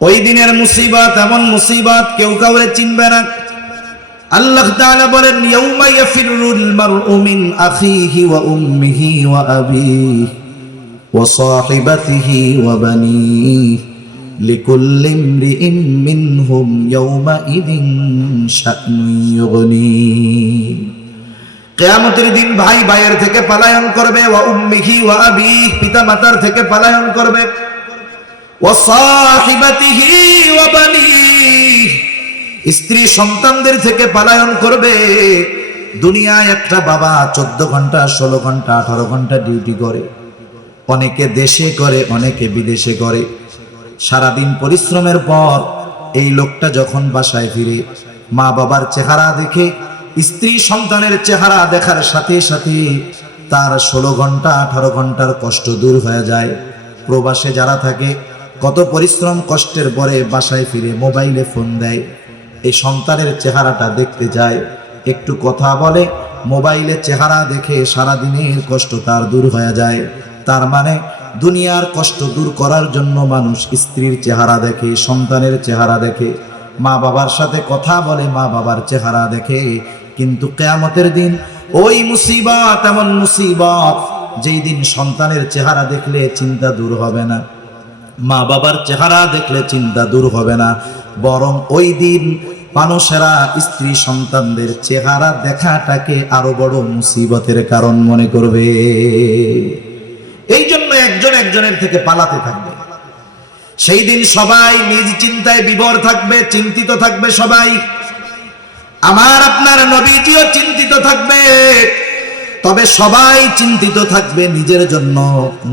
ওই দিনের মুসিবত এমন মুসিবত কেউ কাউরে চিনবে না। আল্লাহ তাআলা বলেন, ইয়াউমা ইয়াফিরুল মারউ মিন আখিহি ওয়া উম্মিহি ওয়া আবিহি ওয়া সাহিবাতিহি ওয়া বানিহি লিকুল্লি ইমরিইন মিনহুম ইয়াউমা ইযিন শা'নুন ইউগনি। কিয়ামতের দিন ভাই ভাইয়ের থেকে পলায়ন করবে, ওয়া উম্মিহি ওয়া আবিহি পিতা মাতার থেকে পলায়ন করবে, ওয়া সাহিবাতিহি ওয়া বানিহি স্ত্রী সন্তানদের থেকে পলায়ন করবে। দুনিয়ায় একটা বাবা 14 ঘন্টা 16 ঘন্টা 18 ঘন্টা ডিউটি করে, অনেকে দেশে করে অনেকে বিদেশে করে। সারাদিন পরিশ্রমের পর এই লোকটা যখন বাসায় ফিরে মা বাবার চেহারা দেখে, স্ত্রী সন্তানের চেহারা দেখার সাথে সাথে তার 16 ঘন্টা 18 ঘন্টার কষ্ট দূর হয়ে যায়। প্রবাসে যারা থাকে কত পরিশ্রম কষ্টের পরে বাসায় ফিরে মোবাইলে ফোন দেয়, এই সন্তানের চেহারাটা দেখতে যায়, একটু কথা বলে, মোবাইলে চেহারা দেখে সারাদিনের কষ্ট তার দূর হয়ে যায়। তার মানে দুনিয়ার কষ্ট দূর করার জন্য মানুষ স্ত্রীর চেহারা দেখে, সন্তানের চেহারা দেখে, মা বাবার সাথে কথা বলে, মা বাবার চেহারা দেখে। কিন্তু কিয়ামতের দিন ওই মুসিবত এমন মুসিবত, যেই দিন সন্তানের চেহারা দেখলে চিন্তা দূর হবে না, মা বাবার চেহারা দেখলে চিন্তা দূর হবে না, বরং ওই দিন মানুষেরা স্ত্রী সন্তানদের চেহারা দেখাটাকে আরো বড় মুসিবতের কারণ মনে করবে। এই জন্য একজন একজনের থেকে পালাতে থাকবে। সেই দিন সবাই নিজ চিন্তায় বিভোর থাকবে, চিন্তিত থাকবে সবাই। আমার আপনার নবীজিও চিন্তিত থাকবে, তবে সবাই চিন্তিত থাকবে নিজের জন্য,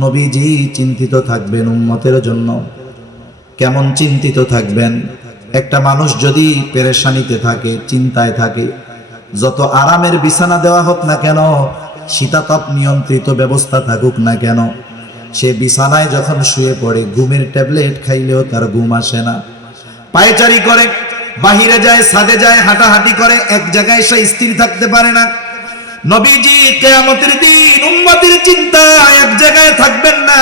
নবীজি চিন্তিত থাকবেন উম্মতের জন্য। কেমন চিন্তিত থাকবেন? একটা মানুষ যদি পেরেশানিতে থাকে, চিন্তায় থাকে, যত আরামের বিছানা দেওয়া হোক না কেন, শীতাতপ নিয়ন্ত্রিত ব্যবস্থা থাকুক না কেন, সে বিছানায় যখন শুয়ে পড়ে ঘুমের ট্যাবলেট খাইলেও তার ঘুম আসে না। পায়চারি করে, বাহিরে যায়, ছাদে যায়, হাঁটাহাঁটি করে, এক জায়গায় সে স্থির থাকতে পারে না। নবীজি কিয়ামতের দিন উম্মতের চিন্তায় এক জায়গায় থাকবেন না।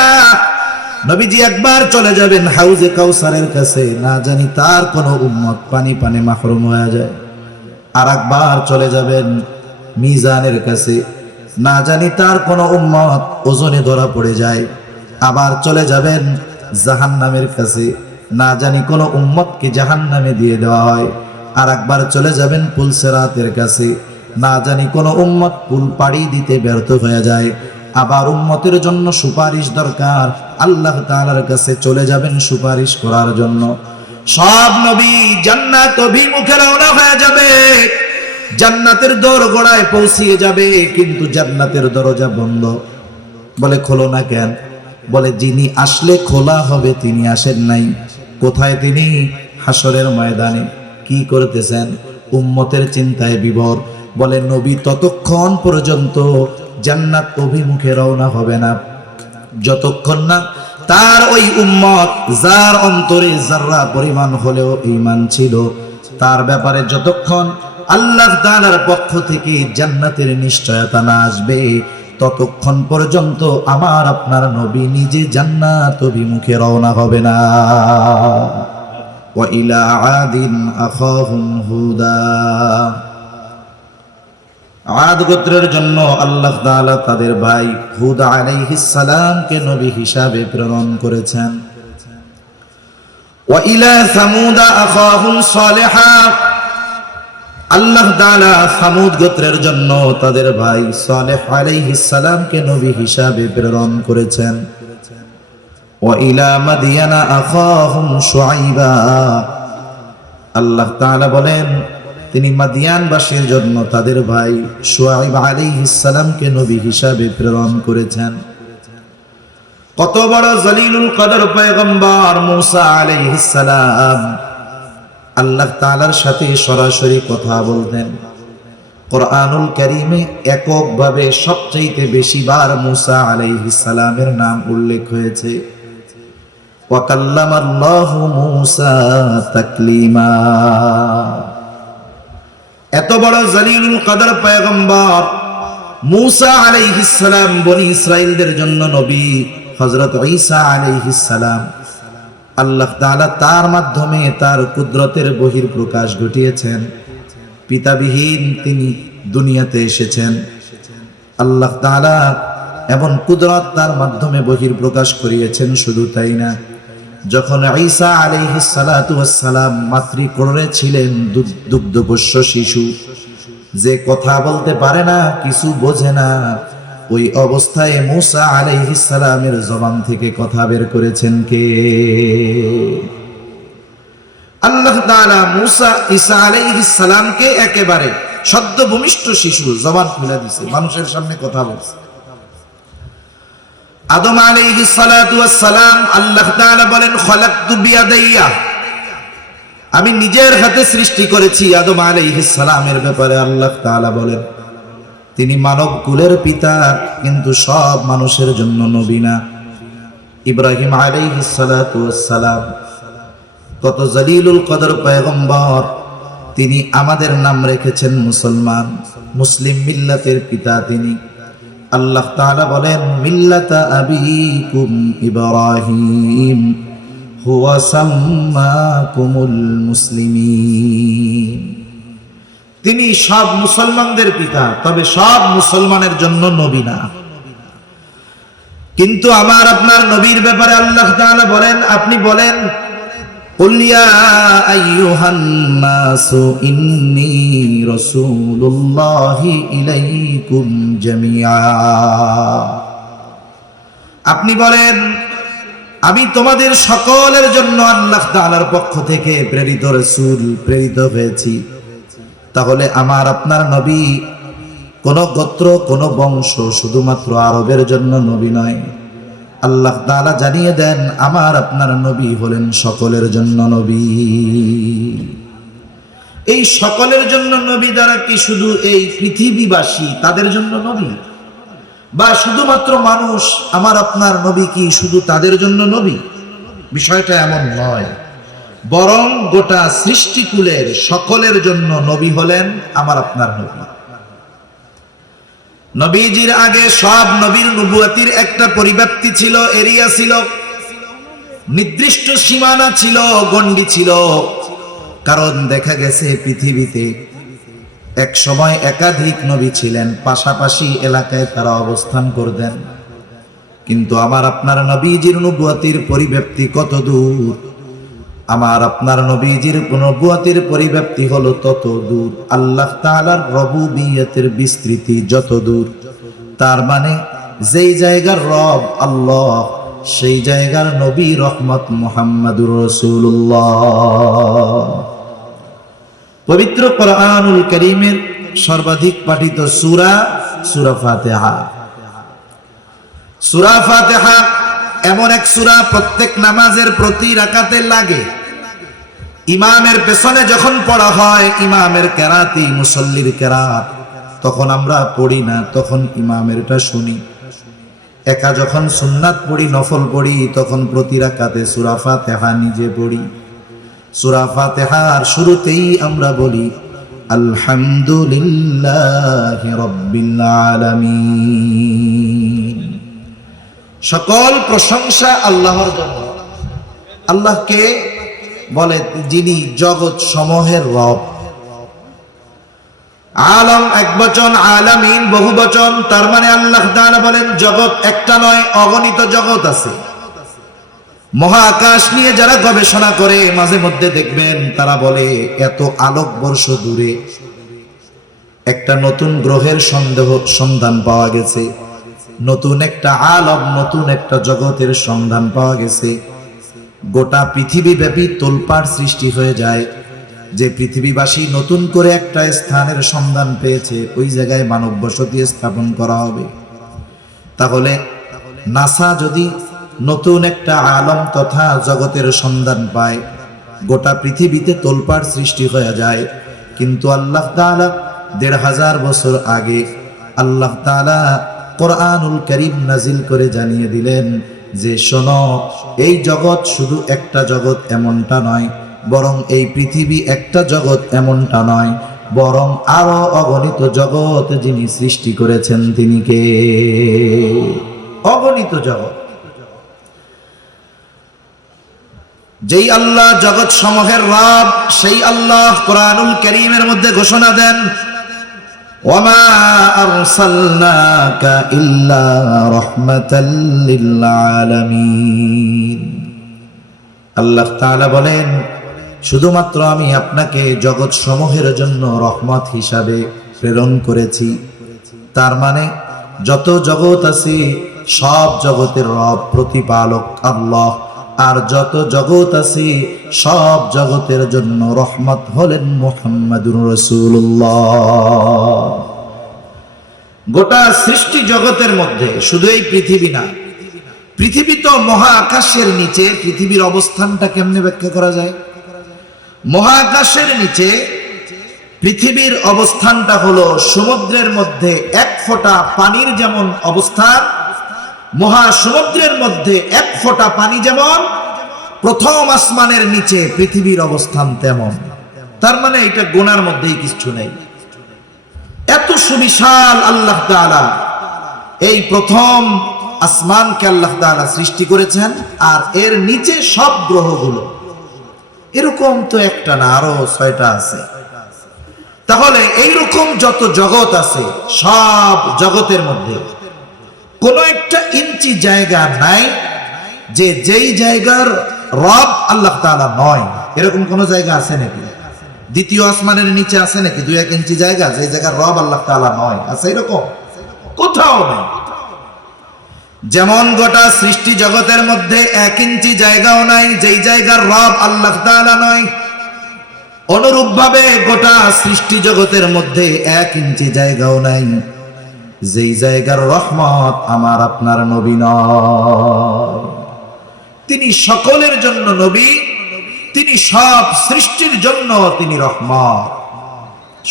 নবীজি একবার চলে যাবেন হাউজে কাউসারের কাছে, না জানি তার কোন উম্মত পানি পানে মাহরুম হয়ে যায়। আর একবার চলে যাবেন মিজানের কাছে, না জানি তার কোন উম্মত ওজনে ধরা পড়ে যায়। আবার চলে যাবেন জাহান্নামের কাছে, না জানি কোন উম্মতকে জাহান্নামে দিয়ে দেওয়া হয়। আর একবার চলে যাবেন পুলসিরাতের কাছে, না জানি কোন উম্মত পুল পাড়ি দিতে ব্যর্থ হয়ে যায়। আবার উম্মতের জন্য সুপারিশ দরকার, আল্লাহ তাআলার কাছে চলে যাবেন সুপারিশ করার জন্য। সব নবী জান্নাত অভিমুখে রওনা হয়ে যাবে, জান্নাতের দোরগোড়ায় পৌঁছিয়ে যাবে, কিন্তু জান্নাতের দরজা বন্ধ। বলে খোলো না কেন? বলে যিনি আসলে খোলা হবে তিনি আসেন নাই। কোথায় তিনি? হাসরের ময়দানে। কি করতেছেন? উম্মতের চিন্তায় বিভোর। বলে নবী ততক্ষণ পর্যন্ত জান্নাত অভিমুখে রওনা হবে না, যতক্ষণ না তার ওই উম্মত, যার অন্তরে যাররা পরিমাণ হলেও ঈমান ছিল, তার ব্যাপারে যতক্ষণ আল্লাহ তাআলার পক্ষ থেকে জান্নাতের নিশ্চয়তা না আসবে, ততক্ষণ পর্যন্ত আমার আপনার নবী নিজে জান্নাত অভিমুখে রওনা হবে না। ওয়া ইলা আদিন আখাহুম হুদা। আদ গোত্রের জন্য আল্লাহ তাআলা তাদের ভাই হুদ আলাইহিস সালামকে নবী হিসাবে প্রেরণ করেছেন। ওয়া ইলা সামুদ আখাহুম সালিহা। আল্লাহ তাআলা সামুদ গোত্রের জন্য তাদের ভাই সালেহ আলাইহিস সালামকে নবী হিসাবে প্রেরণ করেছেন। ওয়া ইলা মাদিয়ানা আখাহুম শুআইবা। আল্লাহ তাআলা বলেন তিনি মাদিয়ানবাসীর জন্য তাদের ভাই শুআইব আলাইহিস সালামকে নবী হিসাবে প্রেরণ করেছেন। কত বড় জলিলুল কদর পয়গম্বর মুসা আলাইহিস সালাম আল্লাহ তাআলার সাথে সরাসরি কথা বলতেন। কোরআনুল কারীমে এককভাবে সবচেয়ে বেশি বার মুসা আলাইহিস সালামের নাম উল্লেখ হয়েছে। ওয়া কাল্লামাল্লাহু মুসা তাকলিমা। এত বড় জলিলুল কদর পয়গম্বর মুসা আলাইহিস সালাম বনি ইসরাইলদের জন্য নবী, হযরত ঈসা আলাইহিস সালাম আল্লাহ তাআলা তার মাধ্যমে তার কুদরতের বহির প্রকাশ ঘটিয়েছেন। পিতাবিহীন তিনি দুনিয়াতে এসেছেন। আল্লাহ তাআলা এমন কুদরত তার মাধ্যমে বহির প্রকাশ করিয়েছেন। শুধু তাই না, যখন ঈসা আলাইহিস সালাতু ওয়াস সালাম মাতৃকোলে ছিলেন, দুগ্ধপোষ্য শিশু, যে কথা বলতে পারে না, কিছু বোঝে না, ওই অবস্থায় মূসা আলাইহিস সালামের জবান থেকে কথা বের করেছেন কে? আল্লাহ তাআলা ঈসা আলাইহিস সালামকে একেবারে সদ্য ভূমিষ্ঠ শিশু, জবান খুলে দিয়েছে, মানুষের সামনে কথা বলছে। আদম আলাইহিস সালাতু ওয়াস সালাম, আল্লাহ তাআলা বলেন খলাকতু বিয়াদাইয়া, আমি নিজের হাতে সৃষ্টি করেছি। আদম আলাইহিস সালামের ব্যাপারে আল্লাহ তাআলা বলেন তিনি মানব কুলের পিতা, কিন্তু সব মানুষের জন্য নবী না। ইব্রাহিম আলাইহিস সালাতু ওয়াস সালাম কত জলিলুল কদর পয়গম্বর, তিনি আমাদের নাম রেখেছেন মুসলমান, মুসলিম মিল্লাতের পিতা তিনি। আল্লাহ তাআলা বলেন মিল্লাতা আবিকুম ইব্রাহিম হুয়া সাম্মাকুমুল মুসলিমিন, তিনি সব মুসলমানদের পিতা, তবে সব মুসলমানের জন্য নবী না। কিন্তু আমার আপনার নবীর ব্যাপারে আল্লাহ তাআলা বলেন, আপনি বলেন কুল ইয়া আইয়ুহান নাসু ইন্নী রাসূলুল্লাহি ইলাইকুম জামিআ, আপনি বলেন আমি তোমাদের সকলের জন্য আল্লাহ তাআলার পক্ষ থেকে প্রেরিত রাসূল, প্রেরিত হয়েছি। তাহলে আমার আপনার নবী কোন গোত্র, কোন বংশ, শুধুমাত্র আরবের জন্য নবী নয়। আল্লাহ তাআলা জানিয়ে দেন আমার আপনার নবী হলেন সকলের জন্য নবী। এই সকলের জন্য নবী দ্বারা কি শুধু এই পৃথিবীবাসী তাদের জন্য নবী, বা শুধুমাত্র মানুষ, আমার আপনার নবী কি শুধু তাদের জন্য নবী? বিষয়টা এমন নয়, বরং গোটা সৃষ্টিকুলের সকলের জন্য নবী হলেন আমার আপনার নবী। নবীজির আগে সব নবীর নবুয়তির একটা পরিব্যাপ্তি ছিল, এরিয়া ছিল, নির্দিষ্ট সীমানা ছিল, গণ্ডি ছিল। কারণ দেখা গেছে পৃথিবীতে এক সময় একাধিক নবী ছিলেন, পাশাপাশি এলাকায় তারা অবস্থান করতেন। কিন্তু আমার আপনার নবীজির নবুয়তির পরিব্যাপ্তি কত দূর, আমার আপনার নবীজির নবুয়তির পরিব্যাপ্তি হলো তত দূর, আল্লাহ তাআলার রবুবিয়তের বিস্তৃতি যত দূর। তার মানে যেই জায়গার রব আল্লাহ, সেই জায়গার নবী রহমত মুহাম্মাদুর রাসূলুল্লাহ। পবিত্র কোরআনুল কারীমের সর্বাধিক পাঠিত সূরা সূরা ফাতিহা। সূরা ফাতিহা এমন এক সূরা প্রত্যেক নামাজের প্রতি রাকাতে লাগে। ইমামের পেছনে যখন পড়া হয়, ইমামের কেরাতি, মুসল্লির কেরাত, তখন আমরা পড়ি না, তখন ইমামেরটা শুনি। একা যখন সুন্নাত পড়ি, নফল পড়ি, তখন প্রতি রাকাতে সূরা ফাতিহা নিজে পড়ি। সূরা ফাতিহার শুরুতেই আমরা বলি আলহামদুলিল্লাহি রাব্বিল আলামিন, সকল প্রশংসা আল্লাহর জন্য। আল্লাহকে বলে যিনি জগৎ সমূহের রব। আলম এক বচন, আলামিন বহু বচন, তার মানে আল্লাহ তাআলা বলেন জগৎ একটা নয়, অগণিত জগৎ আছে। মহাকাশ নিয়ে যারা গবেষণা করে, মাঝে মধ্যে দেখবেন তারা বলে এত আলোকবর্ষ দূরে একটা নতুন গ্রহের সন্ধান পাওয়া গেছে, নতুন একটা আলম, নতুন একটা জগতের সন্ধান পাওয়া গেছে। গোটা পৃথিবী ব্যাপী তোলপাড় সৃষ্টি হয়ে যায় যে পৃথিবীবাসী নতুন করে একটা স্থানের সন্ধান পেয়েছে, ওই জায়গায় মানব বসতি স্থাপন করা হবে। তাহলে নাসা যদি নতুন একটা আলম তথা জগতের সন্ধান পায়, গোটা পৃথিবীতে তোলপাড় সৃষ্টি হয়ে যায়। কিন্তু আল্লাহ তাআলা ১৫০০ বছর আগে আল্লাহ তাআলা কোরআনুল কারীম নাজিল করে জানিয়ে দিলেন যে শোনো, এই জগৎ শুধু একটা জগৎ এমনটা নয়, বরং এই পৃথিবী একটা জগৎ এমনটা নয়, বরং আরো অগণিত জগৎ যিনি সৃষ্টি করেছেন তিনি কে? অগণিত জগৎ। যেই আল্লাহ জগৎ সমূহের রব, সেই আল্লাহ কোরআনুল কারীমের মধ্যে ঘোষণা দেন, ওয়ামা আরসালনাকা ইল্লা রাহমাতাল লিল আলামিন। আল্লাহ তাআলা বলেন, শুধুমাত্র আমি আপনাকে জগৎ সমূহের জন্য রহমত হিসাবে প্রেরণ করেছি। তার মানে যত জগৎ আছে সব জগতের রব প্রতিপালক আল্লাহ, আর যত জগৎ আছে সব জগতের জন্য রহমত হলেন মুহাম্মাদুর রাসূলুল্লাহ। গোটা সৃষ্টি জগতের মধ্যে শুধু এই পৃথিবী না, পৃথিবী তো মহাকাশের নিচে। পৃথিবীর অবস্থানটা কেমনে ব্যাখ্যা করা যায়? মহাকাশের নিচে পৃথিবীর অবস্থানটা হলো সমুদ্রের মধ্যে এক ফোঁটা পানির যেমন অবস্থান, মহাসমুদ্রের মধ্যে এক ফোঁটা পানি যেমন, প্রথম আসমানের নিচে পৃথিবীর অবস্থান তেমন। তার মানে এটা গোনার মধ্যেই কিছু নেই। এত সুবিশাল আল্লাহ তাআলা এই প্রথম আসমানকে আল্লাহ তাআলা সৃষ্টি করেছেন, আর এর নিচে সব গ্রহগুলো। এরকম তো একটা না, আরো 6টা আছে। তাহলে এইরকম যত জগৎ আছে সব জগতের মধ্যে কোন একটা ইঞ্চি জায়গা নাই যে যেই জায়গার রব আল্লাহ তাআলা নয়। এরকম কোন জায়গা আছে নাকি? দ্বিতীয় আসমানের নিচে আছে নাকি 2-1 ইঞ্চি জায়গা যে জায়গার রব আল্লাহ তাআলা নয়? আছে এরকম? কোথাও নেই। যেমন গোটা সৃষ্টি জগতের মধ্যে 1 ইঞ্চি জায়গাও নাই যেই জায়গার রব আল্লাহ তাআলা নয়, অনুরূপভাবে গোটা সৃষ্টি জগতের মধ্যে 1 ইঞ্চি জায়গাও নাই যেই জায়গার রহমত আমার আপনার নবী নয়। তিনি সকলের জন্য নবী, তিনি সব সৃষ্টির জন্য তিনি রহমত,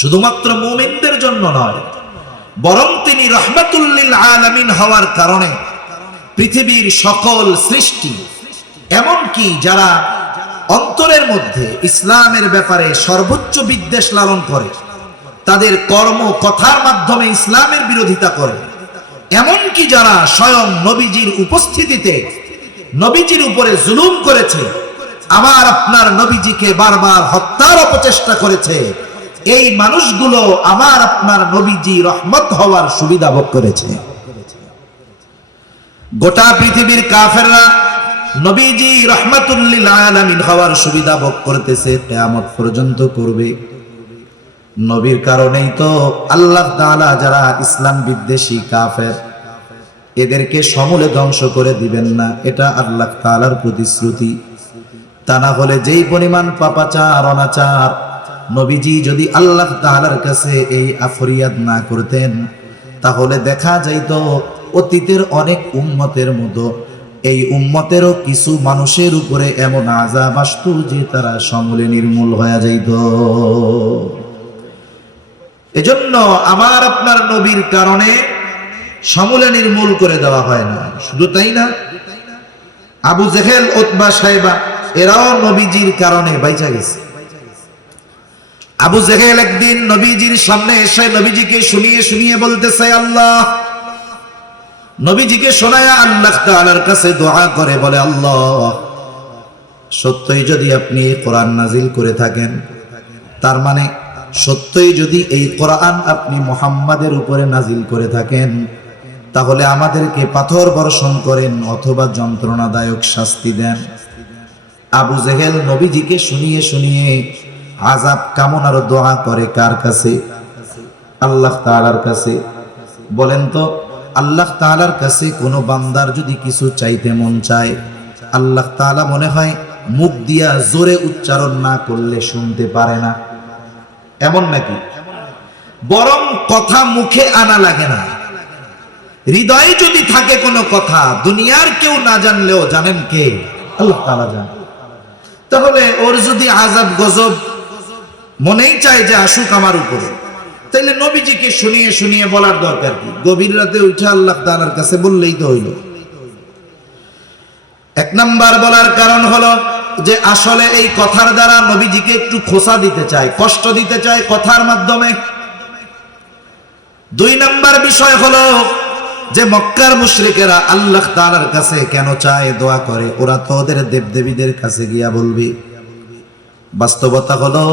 শুধুমাত্র মুমিনদের জন্য নয়, বরং তিনি রাহমাতুল লিল আলামিন হওয়ার কারণে পৃথিবীর সকল সৃষ্টি, এমনকি যারা অন্তরের মধ্যে ইসলামের ব্যাপারে সর্বোচ্চ বিদ্বেষ লালন করে, তাদের কর্ম কথার মাধ্যমে ইসলামের বিরোধিতা করে, এমনকি যারা স্বয়ং নবীজির উপস্থিতিতে নবীজির উপরে জুলুম করেছে, আমার আপনার নবীজিকে বারবার হত্যার অপচেষ্টা করেছে, এই মানুষগুলো আমার আপনার নবীজি রহমত হওয়ার সুবিধা ভোগ করেছে। গোটা পৃথিবীর কাফেররা নবীজি রাহমাতুল লিল আলামিন হওয়ার সুবিধা ভোগ করতেছে, কিয়ামত পর্যন্ত করবে। নবীর কারণেই তো আল্লাহ তাআলা যারা ইসলাম বিদ্বেষী কাফের, এদেরকে সমূলে ধ্বংস করে দিবেন না, এটা আল্লাহ তাআলার প্রতিশ্রুতি। তা না হলে যেই পরিমাণ পাপাচার অনাচার, নবীজি যদি আল্লাহ তাআলার কাছে এই ফরিয়াদ না করতেন, তাহলে দেখা যাইত অতীতের অনেক উম্মতের মতো এই উম্মতেরও কিছু মানুষের উপরে এমন আযাব আসতো যে তারা সমূলে নির্মূল হয়ে যাইত। এজন্য আমার আপনার নবীর কারণে সমূলে নির্মূল করে দেওয়া হয় না। শুধু তাই না, আবু জেহেল, উতবা, শাইবা এরাও নবীজির কারণে বাইচা গেছে। আবু জেহেল একদিন নবীজির সামনে এসে নবীজিকে শুনিয়ে শুনিয়ে বলতেছে আল্লাহ, নবীজিকে শোনায়া আল্লাহ তাআলার কাছে দোয়া করে বলে, আল্লাহ সত্যই যদি আপনি এই কোরআন নাজিল করে থাকেন, তার মানে সত্যই যদি এই কোরআন আপনি মুহাম্মাদের উপরে নাজিল করে থাকেন, তাহলে আমাদেরকে পাথর বর্ষণ করেন অথবা যন্ত্রণাদায়ক শাস্তি দেন। আবু জেহেল নবীজিকে শুনিয়ে শুনিয়ে আযাব কামনার দোয়া করে কার কাছে? আল্লাহ তাআলার কাছে। বলেন তো, আল্লাহ তাআলার কাছে কোনো বান্দার যদি কিছু চাইতে মন চায়, আল্লাহ তাআলা মনে হয় মুখ দিয়া জোরে উচ্চারণ না করলে শুনতে পারে না, এমন নাকি? বরং কথা মুখে আনা লাগে না, হৃদয়ে যদি থাকে কোনো কথা, দুনিয়ার কেউ না জানলেও জানেন কে? আল্লাহ তাআলা জানেন। তাহলে ওর যদি আযাব গজব মনেই চায় যে আসুক আমার উপরে, তাইলে নবীজিকে শুনিয়ে শুনিয়ে বলার দরকার কি? গভীর রাতে উঠে আল্লাহ তাআলার কাছে বললেই তো হইল। 1 নাম্বার বলার কারণ হলো যে আসলে এই কথার দ্বারা নবীজিকে একটু খোসা দিতে চায়, কষ্ট দিতে চায় কথার মাধ্যমে। 2 নাম্বার বিষয় হলো যে মক্কার মুশরিকেরা আল্লাহ তাআলার কাছে কেন চায়, দোয়া করে, ওরা তো ওদের দেবদেবীদের কাছে গিয়া বলবে। বাস্তবতা হলো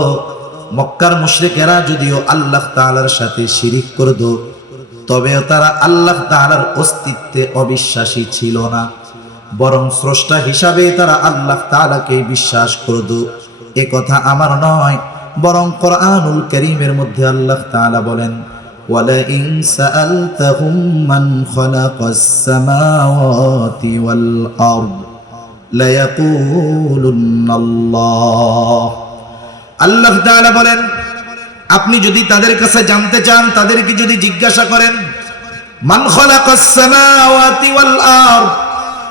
মক্কার মুশরিকেরা যদিও আল্লাহ তাআলার সাথে শিরিক করত, তবেও তারা আল্লাহ তাআলার অস্তিত্বে অবিশ্বাসী ছিল না, বরং স্রষ্টা হিসাবে তারা আল্লাহ তাআলাকে বিশ্বাস করত। এ কথা আমার নয়, বরং কোরআনুল কারীমের মধ্যে আল্লাহ তাআলা বলেন, ওয়ালাইন সাআলতাহুম মান খালাকাস সামাওয়াতি ওয়াল আরদ লায়াকুলুন্নাল্লাহ। আল্লাহ তাআলা বলেন, আপনি যদি তাদের কাছে জানতে চান, তাদেরকে যদি জিজ্ঞাসা করেন, মান খালাকাস সামাওয়াতি ওয়াল আরদ,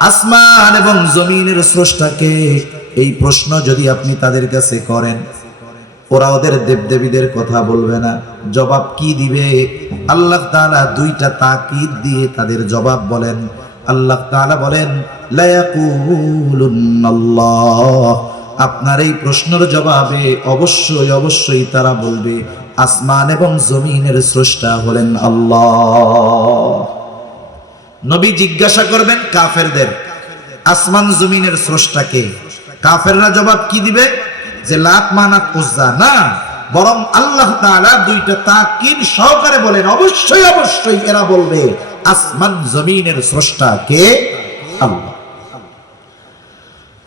আসমান এবং জমিনের স্রষ্টাকে, এই প্রশ্ন যদি আপনি তাদের কাছে করেন, ওরা ওদের দেবদেবীদের কথা বলবে না। জবাব কি দিবে? আল্লাহ তাআলা দুইটা তাকিদ দিয়ে তাদের জবাব বলেন। আল্লাহ তাআলা বলেন, লায়াকুলুন্নাল্লাহ, আপনার এই প্রশ্নের জবাবে অবশ্যই অবশ্যই তারা বলবে আসমান এবং জমিনের স্রষ্টা হলেন আল্লাহ। নবী জিজ্ঞাসা করবেন কাফেরদের, আসমান জমিনের স্রষ্টাকে। কাফেররা জবাব কি দিবে? যে লাত মানাত উজ্জা না, বরং আল্লাহ তাআলা দুইটা তাকিদ সহকারে বলেন অবশ্যই অবশ্যই এরা বলবে আসমান জমিনের স্রষ্টা কে? আল্লাহ।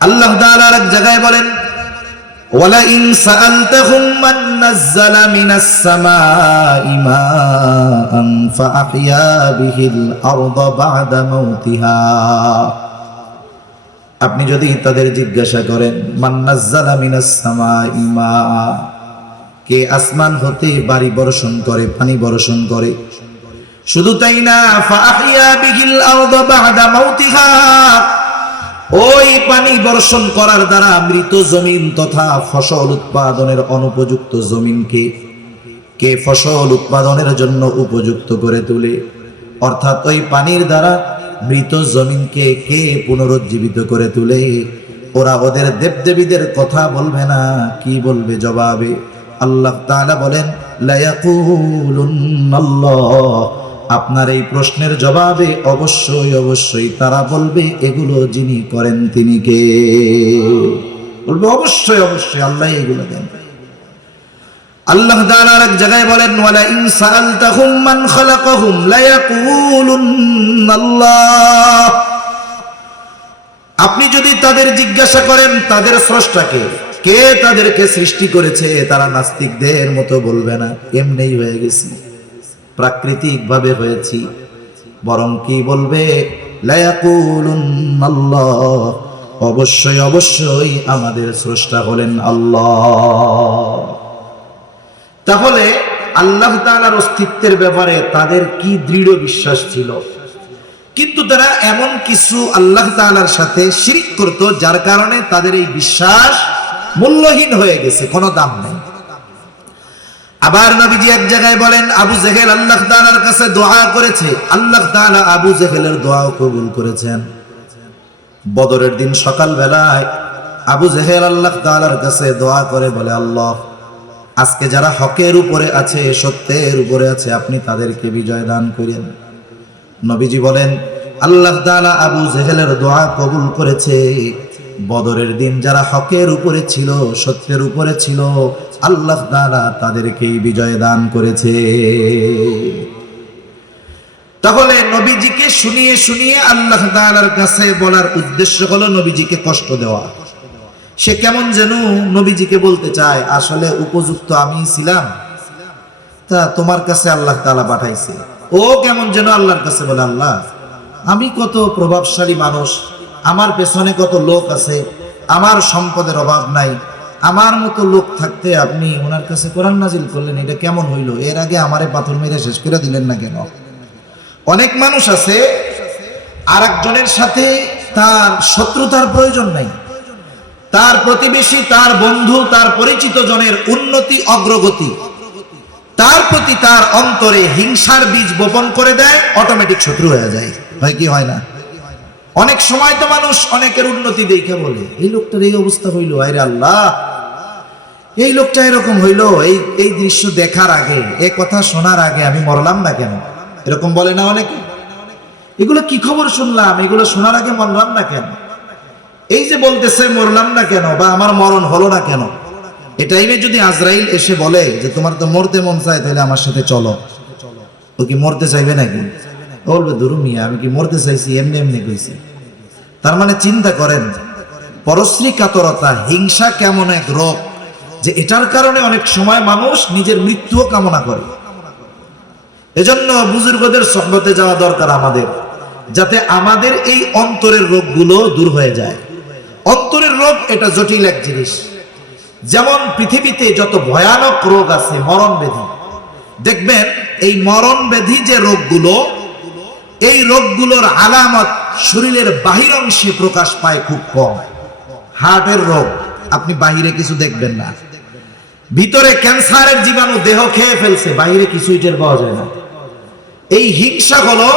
আল্লাহ তাআলা এক জায়গায় বলেন, ওয়ালাইন সাআলতাহুম মান নাযালা মিনাস সামাই মাআন ফাআহইয়া বিহিল আরদা বা'দা মাউতিহা। আপনি যদি তাদের জিজ্ঞাসা করেন, মান নাযালা মিনাস সামাই মা, কে আসমান হতে বাড়ি বর্ষণ করে, পানি বর্ষণ করে, শুধু তাই না, ফাআহইয়া বিহিল আরদা বা'দা মাউতিহা, ওই পানি বর্ষণ করার দ্বারা মৃত জমিন তথা ফসল উৎপাদনের অনুপযুক্ত জমিনকে কে ফসল উৎপাদনের জন্য উপযুক্ত করে তোলে? অর্থাৎ ওই পানির দ্বারা মৃত জমিনকে কে পুনরুজ্জীবিত করে তোলে? ওরা ওদের দেবদেবীদের কথা বলবে না, কি বলবে জবাবে? আল্লাহ তাআলা বলেন, লায়াকুলুন্নাল্লাহ, আপনার এই প্রশ্নের জবাবে অবশ্যই অবশ্যই তারা বলবে এগুলো যিনি করেন তিনি কে? বলবে অবশ্যই অবশ্যই আল্লাহ এগুলো দেন। আল্লাহ তাআলা এক জায়গায় বলেন, ওয়ালাইন সাআলতাহুম মান খালাকাহুম লায়াকুলুন্নাল্লাহ, আপনি যদি তাদের জিজ্ঞাসা করেন তাদের স্রষ্টাকে, কে তাদেরকে সৃষ্টি করেছে, তারা নাস্তিকদের মতো বলবে না এমনিই হয়ে গেছি, প্রাকৃতিক ভাবে হয়েছি, বরং কি বলবে? লায়াকুলুন্নাল্লাহ, অবশ্যই অবশ্যই আমাদের স্রষ্টা হলেন আল্লাহ। তাহলে আল্লাহ তাআলার অস্তিত্বের ব্যাপারে তাদের কি দৃঢ় বিশ্বাস ছিল, কিন্তু তারা এমন কিছু আল্লাহ তাআলার সাথে শিরক করত যার কারণে তাদের এই বিশ্বাস মূল্যহীন হয়ে গেছে, কোনো দাম নেই। আবার নবীজি এক জায়গায় বলেন, আবু জেহেল আল্লাহ তাআলার কাছে দোয়া করেছে, আল্লাহ তাআলা আবু জেহেলের দোয়াও কবুল করেছেন। বদরের দিন সকাল বেলায় আবু জেহেল আল্লাহ তাআলার কাছে দোয়া করে বলে, আল্লাহ, আজকে যারা হকের উপরে আছে, সত্যের উপরে আছে, আপনি তাদেরকে বিজয় দান করেন। নবীজি বলেন, আল্লাহ তাআলা আবু জেহেলের দোয়া কবুল করেছে। বদরের দিন যারা হকের উপরে ছিল, সত্যের উপরে ছিল, আল্লাহ তাআলা তাদেরকেই বিজয় দান করেছে। তাহলে নবীজিকে শুনিয়ে শুনিয়ে আল্লাহ তাআলার কাছে বলার উদ্দেশ্য হলো নবীজিকে কষ্ট দেওয়া। সে কেমন যেন নবীজিকে বলতে চায়, আসলে উপযুক্ত আমি ছিলাম, তা তোমার কাছে আল্লাহ তাআলা পাঠাইছে। ও কেমন যেন আল্লাহর কাছে বলে, আল্লাহ, আমি কত প্রভাবশালী মানুষ, আমার পেছনে কত লোক আছে, আমার সম্পদের অভাব নাই, আমার মতো লোক থাকতে আপনি ওনার কাছে কোরআন নাজিল করলেন, এটা কেমন হইল? এর আগে আমারে পাথর মেরে শেষ করে দিলেন না কেন? অনেক মানুষ আছে আর একজনের সাথে তার শত্রুতার প্রয়োজন নাই, তার প্রতিবেশী, তার বন্ধু, তার পরিচিত জনের উন্নতি অগ্রগতি, তার প্রতি তার অন্তরে হিংসার বীজ বপন করে দেয়, অটোমেটিক শত্রু হয়ে যায়। হয় কি হয় না? অনেক সময় তো মানুষ অনেকের উন্নতি দেখে বলে, এই লোকটার এই অবস্থা হইলো, আরে আল্লাহ, এই লোকটা এরকম হইলো, এই দৃশ্য দেখার আগে, এই কথা শোনার আগে আমি মরলাম না কেন? এরকম বলে না অনেকে? এগুলো কি খবর শুনলাম? এগুলো শোনার আগে মরলাম না কেন? এই যে বলতেছে মরলাম না কেন বা আমার মরণ হলো না কেন, এই টাইমে যদি আজরাইল এসে বলে যে তোমার তো মরতে মন চায়, তাহলে আমার সাথে চলো, ও কি মরতে চাইবে নাকি? বলবে দুরু মিয়া, আমি কি মরতে চাইছি? এমনি এমনি কইছি। তার মানে চিন্তা করেন, পরশ্রী কাতরতা, হিংসা কেমন এক রোগ যে এটার কারণে অনেক সময় মানুষ নিজের মৃত্যুও কামনা করে। এজন্য বুজুর্গদের সোহবতে যাওয়া দরকার আমাদের, যাতে আমাদের এই অন্তরের রোগগুলো দূর হয়ে যায়। অন্তরের রোগ এটা জটিল এক জিনিস। যেমন পৃথিবীতে যত ভয়ানক রোগ আছে, মরণ ব্যাধি, দেখবেন এই মরণ ব্যাধি যে রোগগুলো, এই রোগগুলোর আলামত শরীরের বাহির অংশে প্রকাশ পায় খুব কম। হার্টের রোগ আপনি বাহিরে কিছু দেখবেন না, ভিতরে ক্যান্সারের জীবাণু দেহ খেয়ে ফেলছে, বাহিরে কিছুই টের পাওয়া যায় না। এই হিংসা হলো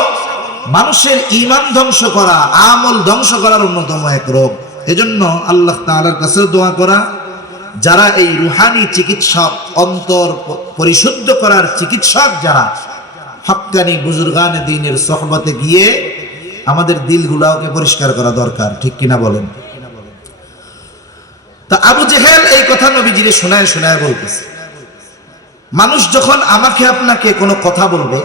মানুষের ঈমান ধ্বংস করা, আমল ধ্বংস করার অন্যতম এক রোগ। এজন্য আল্লাহ তাআলার কাছে দোয়া করা, যারা এই রুহানি চিকিৎসক, অন্তর পরিশুদ্ধ করার চিকিৎসক, যারা হক্কানি বুজুর্গানে দ্বীনের সোহবতে গিয়ে আমাদের দিলগুলোকে পরিষ্কার করা দরকার, ঠিক কিনা বলেন? তা আবু জেহেল এই কথা নবীজিরে শোনায় শোনায় বলতেছে, মানুষ যখন আমাকে আপনাকে কোনো কথা বলবে,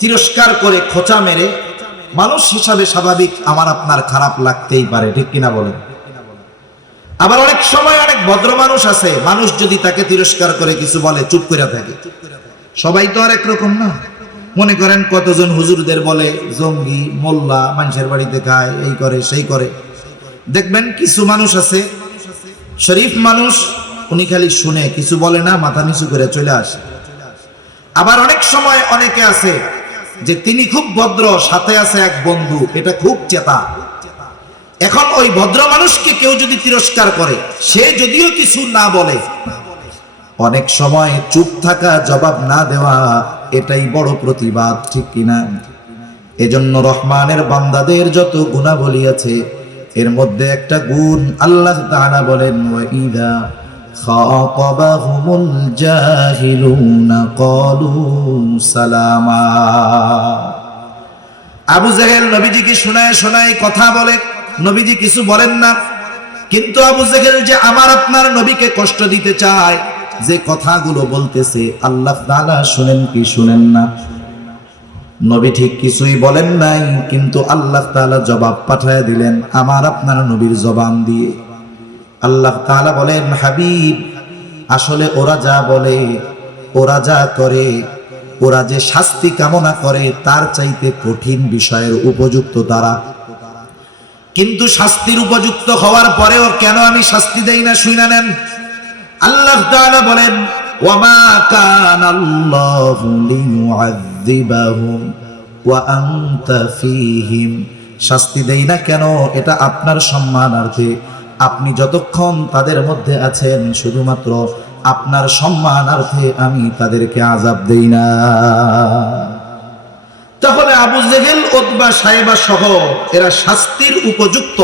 তিরস্কার করে, খোঁচা মেরে, মানুষ হিসাবে স্বাভাবিক আমার আপনার খারাপ লাগতেই পারে, ঠিক কিনা বলেন? আবার অনেক সময় অনেক ভদ্র মানুষ আছে, মানুষ যদি তাকে তিরস্কার করে কিছু বলে চুপ করে থাকে। সবাই তো আর একরকম না। মনে করেন কতজন হুজুরদের বলে জঙ্গি, মোল্লা, মানুষের বাড়িতে খায়, এই করে সেই করে। দেখবেন কিছু মানুষ আছে শরীফ মানুষ, উনি খালি শুনে, কিছু বলে না, মাথা নিচু করে চলে আসে। আবার অনেক সময় অনেকে আছে যে তিনি খুব ভদ্র, সাথে আছে এক বন্ধু, এটা খুব চেতা। এখন ওই ভদ্র মানুষকে কেউ যদি তিরস্কার করে, সে যদিও কিছু না বলে, অনেক সময় চুপ থাকা, জবাব না দেওয়া, এটাই বড় প্রতিবাদ, ঠিক কিনা? এজন্য রহমানের বান্দাদের যত গুণাবলী আছে, এর মধ্যে একটা গুণ আল্লাহ তাআলা বলেন, ওয়াইদা খাতাবাহুমুল জাহিলুনা ক্বালু সালামা। আবু জেহেল নবীজিকে শোনায় শোনায় কথা বলে, নবীজি কিছু বলেন না। কিন্তু আবু জেহেল যে আমার আপনার নবীকে কষ্ট দিতে চায়, যে কথাগুলো বলতেছে, আল্লাহ তাআলা শুনেন কি শুনেন না? নবী ঠিক কিছুই বলেন নাই, কিন্তু আল্লাহ তাআলা জবাব পাঠায় দিলেন আমার আপনার নবীর জবান দিয়ে। আল্লাহ তাআলা বলেন, হাবিব, আসলে ওরা যা বলে, ওরা যা করে, ওরা যে শাস্তি কামনা করে, তার চাইতে কঠিন বিষয়ের উপযুক্ত তারা। কিন্তু শাস্তির উপযুক্ত হওয়ার পরেও কেন আমি শাস্তি দেই না, শুইনা নেন। আল্লাহ তাআলা বলেন, ওয়ামা কানাল্লাহু লিয়ুআযযিবাহুম ওয়া আনতা ফীহিম। শাস্তি দেই না কেন? এটা আপনার সম্মানার্থে। আপনি যতক্ষণ তাদের মধ্যে আছেন, শুধুমাত্র আপনার সম্মানার্থে আমি তাদেরকে আযাব দেই না। তাহলে আবু জেহেল, উতবা, সাইবা সহ এরা শাস্তির উপযুক্ত,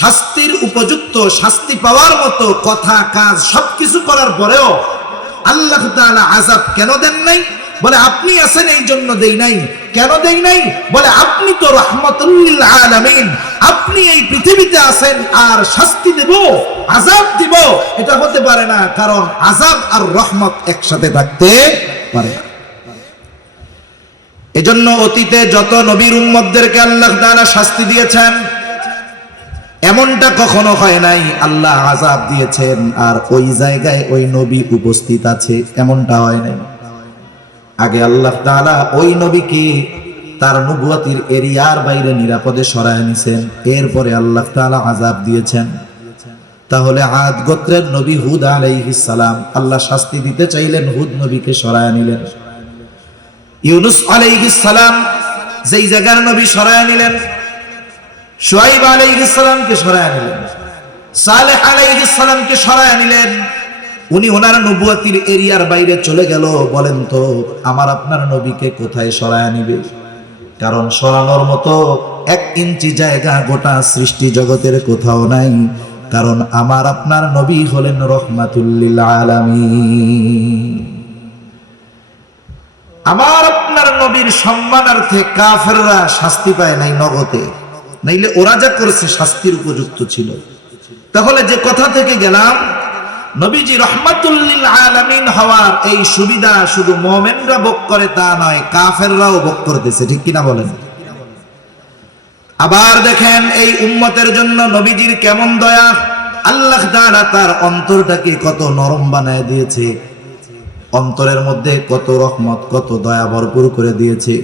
শাস্তির উপযুক্ত, শাস্তি পাওয়ার মতো কথা, কাজ সবকিছু করার পরেও আল্লাহ তাআলা আযাব কেন দেন নাই? বলে আপনি আছেন এই জন্য দেই নাই। কেন দেই নাই? বলে আপনি তো রাহমাতুল লিল আলামিন, আপনি এই পৃথিবীতে আছেন, আর শাস্তি দেব, আযাব দিব, এটা হতে পারে না, কারণ আযাব আর রহমত একসাথে থাকতে পারে না। এজন্য অতীতে যত নবীর উম্মতদেরকে আল্লাহ তাআলা শাস্তি দিয়েছেন, এমনটা কখনো হয় নাই আল্লাহ আযাব দিয়েছেন আর ওই জায়গায় ওই নবী উপস্থিত আছে, এমনটা হয় নাই। আগে আল্লাহ তাআলা ওই নবীকে তার নবুয়তির এরিয়ার বাইরে নিরাপদে সরায় নিছেন, এরপরে আল্লাহ তাআলা আযাব দিয়েছেন। তাহলে আদ গোত্রের নবী হুদ আলাইহিস সালাম, আল্লাহ শাস্তি দিতে চাইলেন, হুদ নবীকে সরায় নিলেন। ইউনূস আলাইহিস সালাম যেই জায়গার নবী সরায় নিলেন, শুআইব আলাইহিস সালামকে সরায় নিলেন, সালেহ আলাইহিস সালামকে সরায় নিলেন। উনি ওনার নবুয়তির এরিয়ার বাইরে চলে গেল। বলেন তো আমার আপনার নবীকে কোথায় সরায় নিবে? কারণ সরানোর মতো 1 ইঞ্চি জায়গা গোটা সৃষ্টি জগতের কোথাও নাই। কারণ আমার আপনার নবী হলেন রহমাতুল লিল আলামিন। আমার আপনার নবীর সম্মানার্থে কাফেররা শাস্তি পায় নাই নগদে, নাইলে ওরা যা করেছে শাস্তির উপযুক্ত ছিল। তাহলে যে কথা থেকে গেলাম, নবীজি রাহমাতুল লিল আলামিন হওয়ার এই সুবিধা শুধু মুমিনরা ভোগ করে তা নয়, কাফেররাও ভোগ করতেছে, ঠিক কিনা বলেন? আবার দেখেন এই উম্মতের জন্য নবীজির কেমন দয়া, আল্লাহ তাআলা তার অন্তরটাকে কত নরম বানায় দিয়েছে, অন্তরের মধ্যে কত রহমত কত দয়া ভরপুর করে দিয়েছে।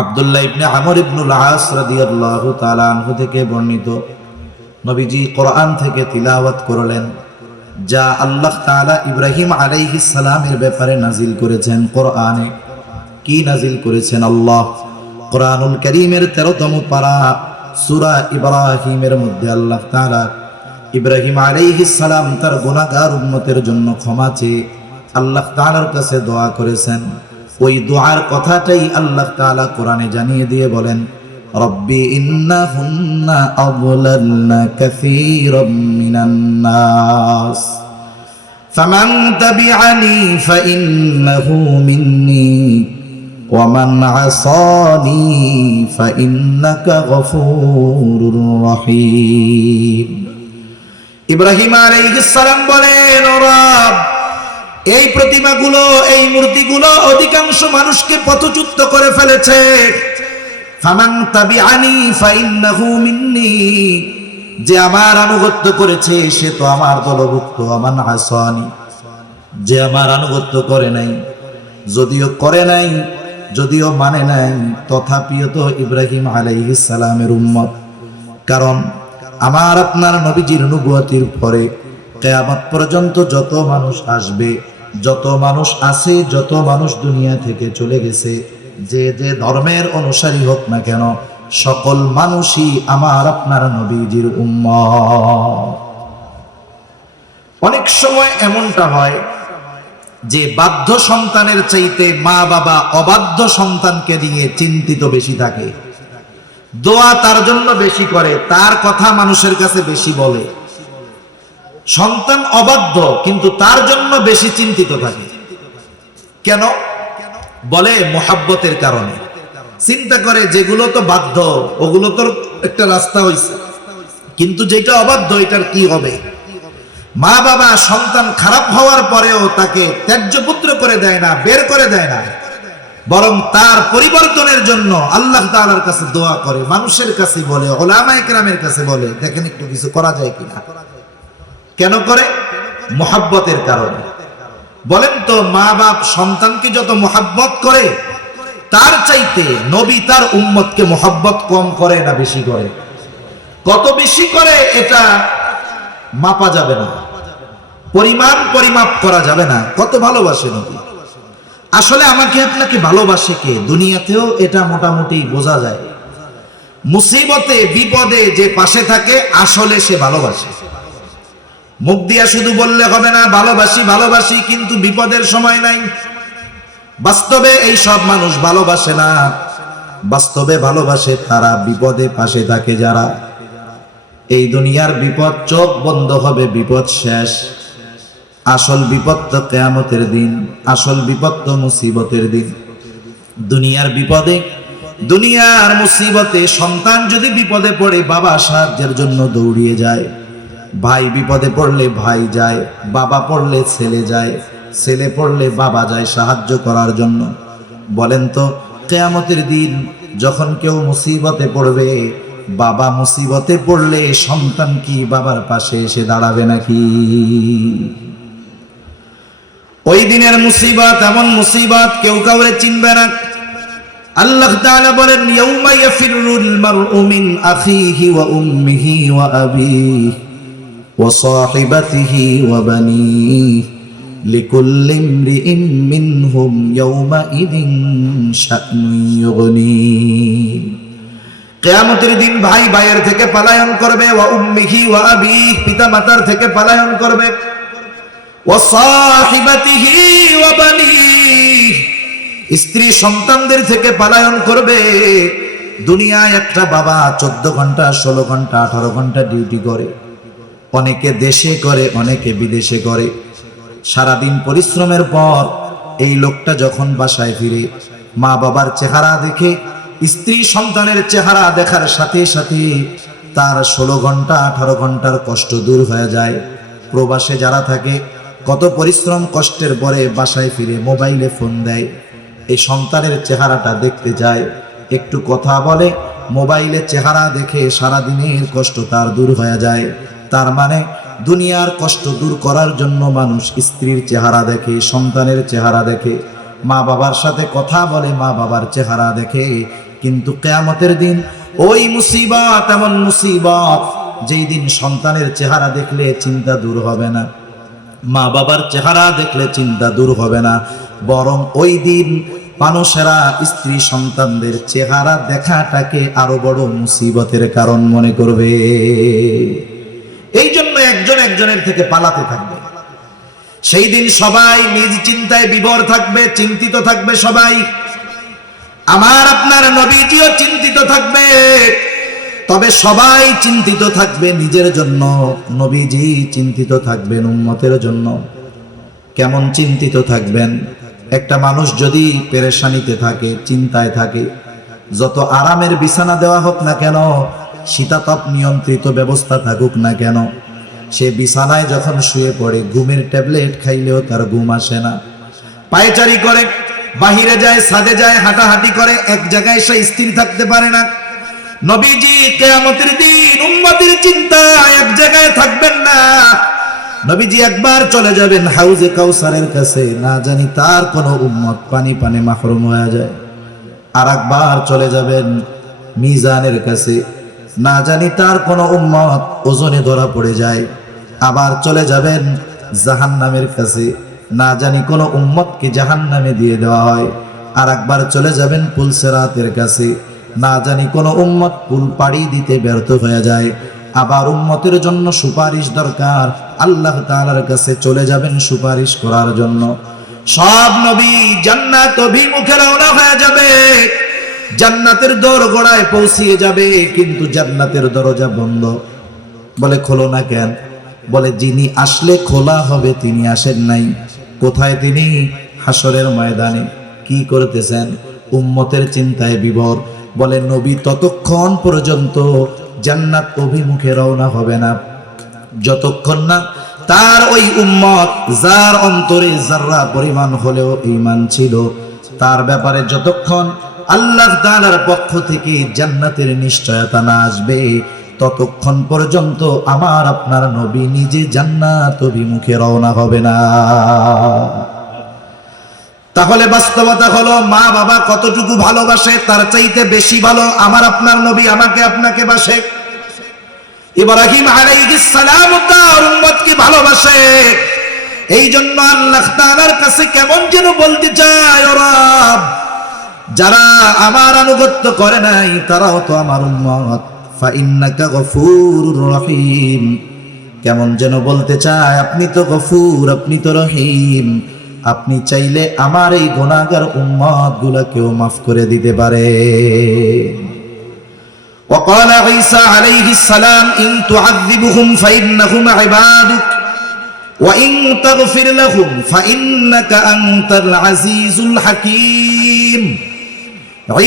আব্দুল্লাহ ইবনে আমর ইবনুল আস রাদিয়াল্লাহু তাআলা আনহু থেকে বর্ণিত, নবীজি কোরআন থেকে তিলাওয়াত করলেন যা আল্লাহ তাআলা ইব্রাহিম আলাইহিস সালামের ব্যাপারে নাজিল করেছেন। কোরআনে কি নাজিল করেছেন? আল্লাহ কোরআনুল কারীমের 13তম পারা সূরা ইব্রাহিমের মধ্যে আল্লাহ তাআলা ইব্রাহিম আলাইহিস সালাম তার গুনাহগার উম্মতের জন্য ক্ষমা চেয়ে আল্লাহ তাআলার কাছে দোয়া করেছেন। ওই দোয়ার কথাটাই আল্লাহ তাআলা কোরআনে জানিয়ে দিয়ে বলেন, রব্বি ইন্নাহুন্না আযলালনা কাসীরাম মিনান নাস ফামান তাবিআনি ফাইন্নাহু মিন্নী ওয়া মান আসানি ফাইন্নাকা গফুরুর রহিম। ইব্রাহিম আলাইহিস সালাম বলেন, ও রব, এই প্রতিমাগুলো এই মূর্তিগুলো অধিকাংশ মানুষকে পথচ্যুত করে ফেলেছে। ফামান তাবিআনি ফাইন্নাহু মিন্নী, যে আমার আনুগত্য করেছে সে তো আমার দলভুক্ত। আমান আসানি, যে আমার আনুগত্য করে নাই, যদিও করে নাই, যদিও মানে নাই, তথাপিও তো ইব্রাহিম আলাইহিস সালামের উম্মত। কারণ আমার আপনার নবীজির নবুয়তির পরে কিয়ামত পর্যন্ত যত মানুষ আসবে, যত মানুষ আছে, যত মানুষ দুনিয়া থেকে চলে গেছে, যে যে ধর্মের অনুসারী হোক না কেন, সকল মানুষই আমার আপনার নবীজির উম্মত। অনেক সময় এমনটা হয় যে বাধ্য সন্তানের চাইতে মা বাবা অবাধ্য সন্তানকে নিয়ে চিন্তিত বেশি থাকে, দোয়া তার জন্য বেশি করে, তার কথা মানুষের কাছে বেশি বলে। সন্তান অবাধ্য কিন্তু তার জন্য বেশি চিন্তিত থাকে। কেন? বলে মোহাব্বতের কারণে। চিন্তা করে যেগুলো তো বাধ্য ওগুলো তো একটা রাস্তা হইছে, কিন্তু যেটা অবাধ্য এটার কি হবে। মা বাবা সন্তান খারাপ হওয়ার পরেও তাকে ত্যায্য পুত্র করে দেয় না, বের করে দেয় না, বরং তার পরিবর্তনের জন্য আল্লাহ তাআলার কাছে দোয়া করে, মানুষের কাছে বলে, উলামায়ে কেরামের কাছে বলে, দেখেন একটু কিছু করা যায় কিনা। কেন করে? মোহাব্বতের কারণে। বলেন তো, মা বাপ সন্তানকে যত মোহাব্বত করে তার চাইতে নবী তার উম্মতকে মোহাব্বত কম করে না বেশি করে? কত বেশি করে এটা মাপা যাবে না, পরিমাপ করা যাবে না। কত ভালোবাসে নবী। আসলে আমাকে আপনাকে ভালোবাসে কে, দুনিয়াতেও এটা মোটামুটি বোঝা যায়। মুসিবতে বিপদে যে পাশে থাকে আসলে সে ভালোবাসে। মুখ দিয়া শুধু বললে হবে না ভালোবাসি ভালোবাসি, কিন্তু বিপদের সময় নাই। বাস্তবে এই সব মানুষ ভালোবাসে না। বাস্তবে ভালোবাসে তারা বিপদে পাশে থাকে যারা। এই দুনিয়ার বিপদ চোখ বন্ধ হবে, বিপদ শেষ। আসল বিপদ তো কিয়ামতের দিন, আসল বিপদ তো মুসিবতের দিন। দুনিয়ার বিপদে, দুনিয়ার মুসিবতে সন্তান যদি বিপদে পড়ে বাবা সাহায্যের জন্য দৌড়িয়ে যায়, ভাই বিপদে পড়লে ভাই যায়, বাবা পড়লে ছেলে যায়, ছেলে পড়লে বাবা যায় সাহায্য করার জন্য। বলেন তো, কিয়ামতের দিন যখন কেউ মুসিবতে পড়বে, বাবা মুসিবতে পড়লে সন্তান কি বাবার পাশে এসে দাঁড়াবে নাকি? ওই দিনের মুসিবত এমন মুসিবত কেউ কাউরে চিনবে না। আল্লাহ তাআলা বলেন, ইয়াউমা ইয়াফিরুল মারউ মিন আখিহি ওয়া উম্মিহি ওয়া আবিহি ওয়া সাহিবাতিহি ওয়া বানিহি লিকুল্লি ইমরিইন মিনহুম ইয়াউমা ইযিন শা'নুন ইউগনি। কিয়ামতের দিন ভাই ভাইয়ের থেকে পলায়ন করবে, ওয়া উম্মিহি ওয়া আবিহি, পিতা মাতার থেকে পলায়ন করবে, ওয়া সাহিবাতিহি ওয়া বানিহি, স্ত্রী সন্তানদের থেকে পলায়ন করবে। দুনিয়ায় একটা বাবা 14 ঘন্টা 16 ঘন্টা 18 ঘন্টা ডিউটি করে, অনেকে দেশে করে অনেকে বিদেশে করে। সারাদিন পরিশ্রমের পর এই লোকটা যখন বাসায় ফিরে, মা বাবার চেহারা দেখে, স্ত্রী সন্তানের চেহারা দেখার সাথে সাথে তার 16 ঘন্টা 18 ঘন্টার কষ্ট দূর হয়ে যায়। প্রবাসে যারা থাকে কত পরিশ্রম কষ্টের পরে বাসায় ফিরে মোবাইলে ফোন দেয়, এই সন্তানের চেহারাটা দেখতে যায়, একটু কথা বলে, মোবাইলে চেহারা দেখে সারাদিনের কষ্ট তার দূর হয়ে যায়। তার মানে দুনিয়ার কষ্ট দূর করার জন্য মানুষ স্ত্রীর চেহারা দেখে, সন্তানের চেহারা দেখে, মা বাবার সাথে কথা বলে, মা বাবার চেহারা দেখে। কিন্তু কিয়ামতের দিন ওই মুসিবত, এমন মুসিবত যেই দিন সন্তানের চেহারা দেখলে চিন্তা দূর হবে না, মা বাবার চেহারা দেখলে চিন্তা দূর হবে না, বরং ওই দিন মানুষেরা স্ত্রী সন্তানদের চেহারা দেখাটাকে আরো বড় মুসিবতের কারণ মনে করবে। এই জন্য একজন একজনের থেকে পালাতে থাকবে। সেই দিন সবাই নিজ চিন্তায় বিভোর থাকবে, চিন্তিত থাকবে সবাই। আমার আপনার নবীজিও চিন্তিত থাকবে, তবে সবাই চিন্তিত থাকবে নিজের জন্য, নবীজি চিন্তিত থাকবেন উম্মতের জন্য। কেমন চিন্তিত থাকবেন? একটা মানুষ যদি পেরেশানিতে থাকে, চিন্তায় থাকে, যত আরামের বিছানা দেওয়া হোক না কেন, শীতাতপ নিয়ন্ত্রিত ব্যবস্থা থাকুক না কেন, সে বিছানায় যখন শুয়ে পড়ে ঘুমের ট্যাবলেট খাইলেও তার ঘুম আসে না। পায়চারি করে, বাহিরে যায়, ছাদে যায়, হাঁটাহাঁটি করে, এক জায়গায় সে স্থির থাকতে পারে না। নবীজি কিয়ামতের দিন উম্মতের চিন্তায় এক জায়গায় থাকবেন না। নবীজি একবার চলে যাবেন হাউজে কাউসারের কাছে, না জানি তার কোনো উম্মত পানি পানে মাহরুম হয়ে যায়। আর একবার চলে যাবেন মিজানের কাছে, না জানি তার কোনো উম্মত ওজনে ধরা পড়ে যায়। আবার চলে যাবেন জাহান্নামের কাছে, না জানি কোনো উম্মতকে জাহান্নামে দিয়ে দেওয়া হয়। আর একবার চলে যাবেন পুলসিরাতের কাছে, না জানি কোনো উম্মত পুল পাড়ি দিতে ব্যর্থ হয়ে যায়। আবার উম্মতের জন্য সুপারিশ দরকার, আল্লাহ তাআলার কাছে চলে যাবেন সুপারিশ করার জন্য। সব নবী জান্নাত অভিমুখে রওনা হয়ে যাবে, জান্নাতের দোরগোড়ায় পৌঁছিয়ে যাবে, কিন্তু জান্নাতের দরজা বন্ধ। বলে খোলো না কেন? বলে যিনি আসলে খোলা হবে তিনি আসেন নাই। কোথায় তিনি? হাসরের ময়দানে। কি করতেছেন? উম্মতের চিন্তায় বিভোর। বলে নবী ততক্ষণ পর্যন্ত জান্নাত অভিমুখে রওনা হবে না, যতক্ষণ না তার ওই উম্মত, যার অন্তরে যাররা পরিমাণ হলেও ঈমান ছিল, তার ব্যাপারে যতক্ষণ আল্লাহ তাআলার পক্ষ থেকে জান্নাতের নিশ্চয়তা না আসবে, ততক্ষণ পর্যন্ত আমার আপনার নবী নিজে জান্নাত অভিমুখে রওনা হবে না। তাহলে বাস্তবতা হলো, মা বাবা কতটুকু ভালোবাসে তার চাইতে বেশি ভালো আমার আপনার নবী আমাকে আপনাকে বাসে। ইব্রাহিম আলাইহিস সালাম তার উম্মতকে ভালোবাসে। এই জন্য আল্লাহ তাআলার কাছে কেমন যেন বলতে চায়, ও রব, যারা আমার আনুগত্য করে নাই তারাও তো আমার উম্মত, ফা ইন্নাকা গফুরুর রহিম। কেমন যেন বলতে চায়, আপনি তো গফুর, আপনি তো রহিম, আপনি চাইলে আমার এই গুনাহগার উম্মত গুলাকেও মাফ করে দিতে পারে। وقال عيسى عليه السلام إن تعذبهم فإنهم عبادك وإن تغفر لهم فإنك أنت العزيز الحكيم।